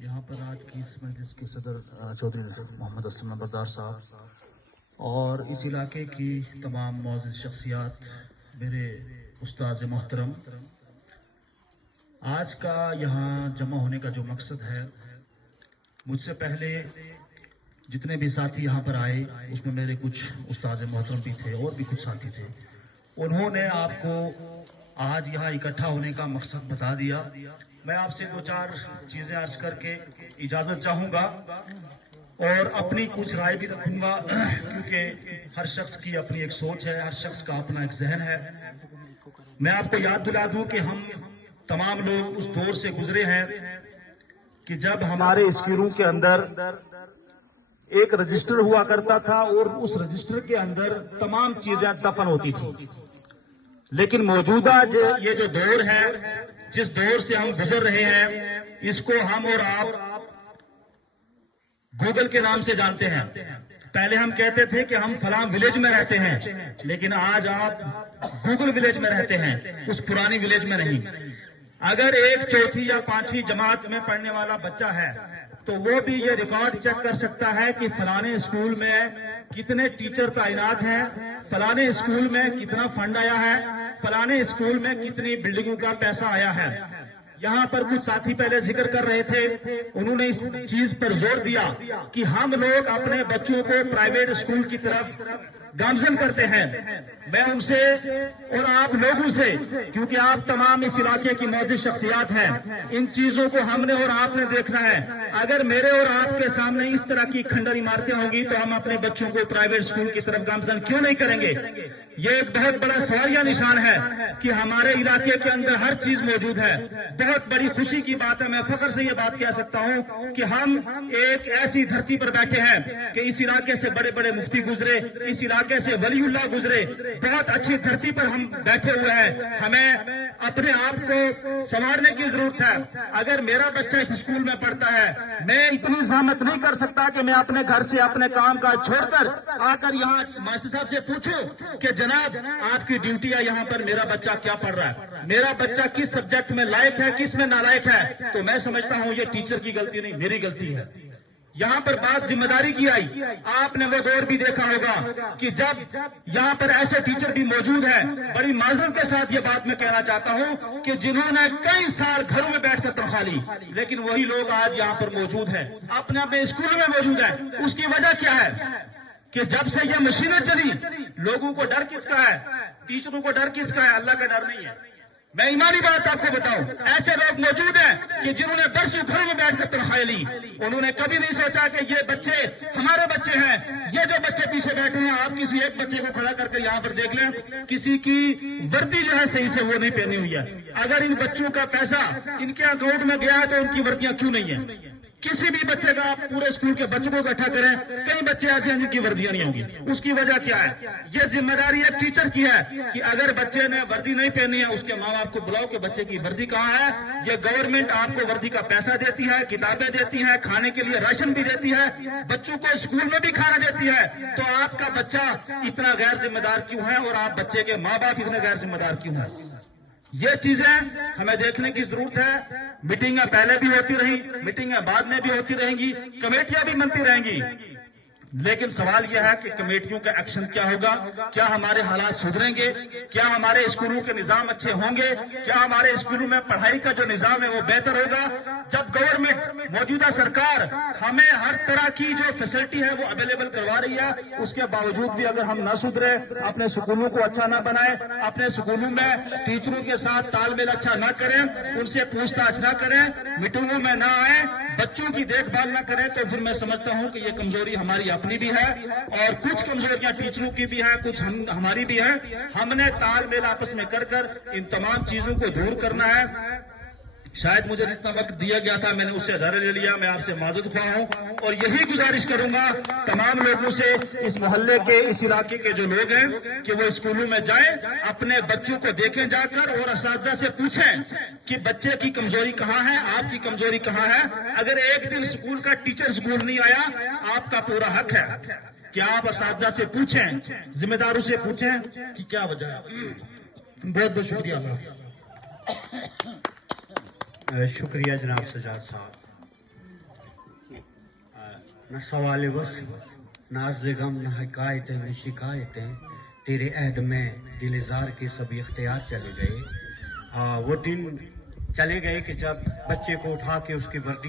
यहाँ पर आज की इस मजलिस के सदर चौधरी मोहम्मद असलम नंबरदार साहब और इस इलाके की तमाम मुअज़्ज़िज़ शख्सियात, मेरे उस्ताद मोहतरम, आज का यहाँ जमा होने का जो मकसद है, मुझसे पहले जितने भी साथी यहाँ पर आए उसमें मेरे कुछ उस्ताद मोहतरम भी थे और भी कुछ साथी थे। उन्होंने आपको आज यहाँ इकट्ठा होने का मकसद बता दिया। मैं आपसे दो चार चीजें अर्ज करके इजाजत चाहूंगा और अपनी कुछ राय भी रखूंगा, क्योंकि हर शख्स की अपनी एक सोच है, हर शख्स का अपना एक जहन है। मैं आपको याद दिला दूं कि हम तमाम लोग उस दौर से गुजरे हैं कि जब हमारे स्कूलों के अंदर एक रजिस्टर हुआ करता था और उस रजिस्टर के अंदर तमाम चीजें दफन होती थी। लेकिन मौजूदा ये जो दौर है, जिस दौर से हम गुजर रहे हैं, इसको हम और आप गूगल के नाम से जानते हैं। पहले हम कहते थे कि हम फलां विलेज में रहते हैं, लेकिन आज आप गूगल विलेज में रहते हैं, उस पुरानी विलेज में नहीं। अगर एक चौथी या पांचवी जमात में पढ़ने वाला बच्चा है तो वो भी ये रिकॉर्ड चेक कर सकता है कि फलाने स्कूल में कितने टीचर तैनात हैं, फलाने स्कूल में कितना फंड आया है, फलाने स्कूल में कितनी बिल्डिंगों का पैसा आया है। यहाँ पर कुछ साथी पहले जिक्र कर रहे थे, उन्होंने इस चीज पर जोर दिया कि हम लोग अपने बच्चों को प्राइवेट स्कूल की तरफ गामजन करते हैं। मैं उनसे और आप लोगों से, क्योंकि आप तमाम इस इलाके की मौजूद शख्सियात हैं, इन चीजों को हमने और आपने देखना है। अगर मेरे और आपके सामने इस तरह की खंडर इमारतें होंगी तो हम अपने बच्चों को प्राइवेट स्कूल की तरफ गामजन क्यों नहीं करेंगे? ये एक बहुत बड़ा सवालिया निशान है कि हमारे इलाके के अंदर हर चीज मौजूद है। बहुत बड़ी खुशी की बात है, मैं फख्र से ये बात कह सकता हूँ कि हम एक ऐसी धरती पर बैठे हैं कि इस इलाके से बड़े बड़े मुफ्ती गुजरे, इस इलाके से वलीउल्लाह गुजरे, बहुत अच्छी धरती पर हम बैठे हुए हैं। हमें अपने आप को संवारने की जरूरत है। अगर मेरा बच्चा इस स्कूल में पढ़ता है, मैं इतनी जहमत नहीं कर सकता कि मैं अपने घर से अपने काम काज छोड़कर आकर यहाँ मास्टर साहब से पूछूं कि जनाब आपकी ड्यूटी है यहाँ पर, मेरा बच्चा क्या पढ़ रहा है, मेरा बच्चा किस सब्जेक्ट में लायक है, किस में नालायक है। तो मैं समझता हूँ ये टीचर की गलती नहीं, मेरी गलती है। यहाँ पर बात जिम्मेदारी की आई। आपने वो दौर भी देखा होगा कि जब यहाँ पर ऐसे टीचर भी मौजूद हैं, बड़ी माजरत के साथ ये बात मैं कहना चाहता हूँ कि जिन्होंने कई साल घरों में बैठकर तनख्वाह ली, लेकिन वही लोग आज यहाँ पर मौजूद हैं, अपने अपने स्कूलों में मौजूद हैं। उसकी वजह क्या है कि जब से ये मशीनें चली, लोगों को डर किसका है? टीचरों को डर किसका है? अल्लाह का डर नहीं है। मैं ईमानी बात आपको बताऊं, ऐसे लोग मौजूद हैं कि जिन्होंने बरसों घरों में बैठकर तनख्वाह ली, उन्होंने कभी नहीं सोचा कि ये बच्चे हमारे बच्चे हैं। ये जो बच्चे पीछे बैठे हैं, आप किसी एक बच्चे को खड़ा करके यहाँ पर देख लें, किसी की वर्दी जो है सही से वो नहीं पहनी हुई है। अगर इन बच्चों का पैसा इनके अकाउंट में गया है तो उनकी वर्दियां क्यों नहीं है? किसी भी बच्चे का, आप पूरे स्कूल के बच्चों को इकट्ठा करें, कई बच्चे ऐसे हैं जिनकी वर्दियां नहीं होंगी। उसकी वजह क्या है? ये जिम्मेदारी एक टीचर की है कि अगर बच्चे ने वर्दी नहीं पहनी है, उसके माँ बाप को बुलाओ कि बच्चे की वर्दी कहाँ है। ये गवर्नमेंट आपको वर्दी का पैसा देती है, किताबें देती है, खाने के लिए राशन भी देती है, बच्चों को स्कूल में भी खाना देती है। तो आपका बच्चा इतना गैर जिम्मेदार क्यों है और आप बच्चे के माँ बाप इतने गैर जिम्मेदार क्यों है? ये चीजें हमें देखने की जरूरत है। मीटिंगें पहले भी होती रही, मीटिंगें बाद में भी होती रहेंगी, कमेटियां भी बनती रहेंगी, लेकिन सवाल यह है कि कमेटियों का एक्शन क्या होगा? क्या हमारे हालात सुधरेंगे? क्या हमारे स्कूलों के निजाम अच्छे होंगे? क्या हमारे स्कूलों में पढ़ाई का जो निजाम है वो बेहतर होगा? जब गवर्नमेंट, मौजूदा सरकार हमें हर तरह की जो फैसिलिटी है वो अवेलेबल करवा रही है, उसके बावजूद भी अगर हम न सुधरे, अपने स्कूलों को अच्छा न बनाए, अपने स्कूलों में टीचरों के साथ तालमेल अच्छा न करें, उनसे पूछताछ न करें, मीटिंगों में न आए, बच्चों की देखभाल न करें, तो फिर मैं समझता हूं कि ये कमजोरी हमारी अपनी भी है और कुछ कमजोरियां टीचरों की भी है, कुछ हमारी भी है। हमने तालमेल आपस में कर इन तमाम चीजों को दूर करना है। शायद मुझे जितना वक्त दिया गया था मैंने उससे ज्यादा ले लिया, मैं आपसे माजूद ख्वाह हूं और यही गुजारिश करूंगा तमाम लोगों से, इस मोहल्ले के, इस इलाके के जो लोग हैं, कि वो स्कूलों में जाएं, अपने बच्चों को देखें जाकर और असातिज़ा से पूछें कि बच्चे की कमजोरी कहाँ है, आपकी कमजोरी कहाँ है। अगर एक दिन स्कूल का टीचर स्कूल नहीं आया, आपका पूरा हक है कि आप असातिज़ा से पूछें, जिम्मेदारों से पूछें कि क्या वजह है। बहुत बहुत शुक्रिया। शुक्रिया जनाब सजाद साहब। نہ سوال بس نہ عرض غم نہ حکایتیں نہ شکایتیں، تیرے عہد میں دل زار کے سبھی اختیار چلے گئے۔ وہ دن چلے گئے کہ جب بچے کو اٹھا کے اس کی وردی